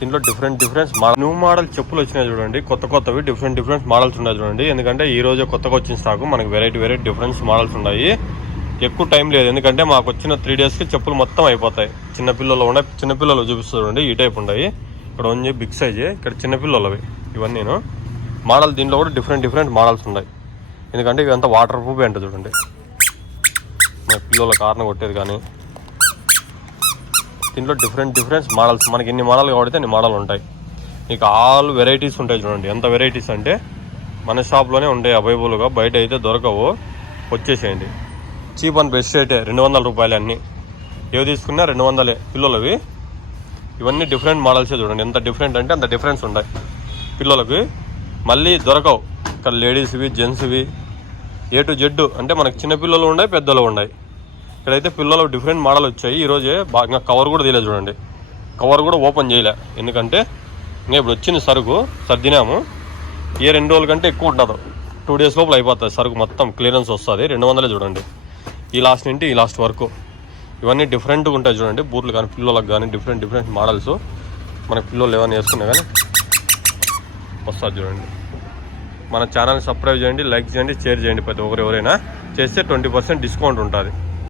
దీంట్లో different new model చెప్పులు వచ్చినాయి చూడండి. కొత్తవి డిఫరెంట్ మోడల్స్ ఉన్నాయి చూడండి. ఎందుకంటే ఈ రోజు కొత్తగా వచ్చిన స్టాక్ మనకి వెరైటీ డిఫరెంట్ మోడల్స్ ఉన్నాయి. ఎక్కువ టైం లేదు, ఎందుకంటే మాకు వచ్చిన 3 డేస్కి చెప్పులు మొత్తం అయిపోతాయి. చిన్నపిల్లలు ఉన్నాయి, చిన్నపిల్లలు చూపిస్తారు చూడండి. ఈ టైప్ ఉన్నాయి. ఇక్కడ ఉంది బిగ్ సైజ్, ఇక్కడ చిన్నపిల్లలవి ఇవన్నీ మోడల్. దీంట్లో కూడా డిఫరెంట్ మోడల్స్ ఉన్నాయి. ఎందుకంటే ఇవంతా వాటర్ ప్రూఫ్ అంటే చూడండి. మన పిల్లల కారణం కొట్టేది కానీ దీంట్లో డిఫరెంట్ మోడల్స్. మనకి ఎన్ని మోడల్ కాబట్టి అన్ని మోడల్ ఉంటాయి. మీకు ఆల్ వెరైటీస్ ఉంటాయి చూడండి. ఎంత వెరైటీస్ అంటే మన షాప్లోనే ఉంటాయి అవైలబుల్గా, బయట అయితే దొరకవు. వచ్చేసేయండి. చీప్ అండ్ బెస్ట్ రేటే, 200 రూపాయలు అన్నీ. ఏవి తీసుకున్నా 200 పిల్లలవి. ఇవన్నీ డిఫరెంట్ మోడల్సే చూడండి. ఎంత డిఫరెంట్ అంటే అంత డిఫరెన్స్ ఉంటాయి పిల్లలకి. మళ్ళీ దొరకవు ఇక్కడ. లేడీస్వి, జెంట్స్వి, A to Z అంటే మనకి చిన్నపిల్లలు ఉన్నాయి, పెద్దలు ఉన్నాయి. ఇక్కడైతే పిల్లలు డిఫరెంట్ మోడల్ వచ్చాయి. ఈరోజే బాగా కవర్ కూడా తీయలేదు చూడండి. కవర్ కూడా ఓపెన్ చేయలే, ఎందుకంటే ఇంకా ఇప్పుడు వచ్చింది సరుకు. సర్దినాము. 2 రోజుల కంటే ఎక్కువ ఉండదు. 2 డేస్ లోపల అయిపోతుంది సరుకు మొత్తం. క్లియరెన్స్ వస్తుంది. 200 చూడండి. ఈ లాస్ట్ నుండి ఈ లాస్ట్ వరకు ఇవన్నీ డిఫరెంట్గా ఉంటాయి చూడండి. బూట్లు కానీ పిల్లలకు కానీ డిఫరెంట్ మోడల్స్. మనకి పిల్లలు ఏమైనా వేసుకున్నా కానీ వస్తుంది చూడండి. మన ఛానల్ని సబ్స్క్రైబ్ చేయండి, లైక్ చేయండి, షేర్ చేయండి. ప్రతి ఒక్కరు ఎవరైనా చేస్తే 20% డిస్కౌంట్ ఉంటుంది.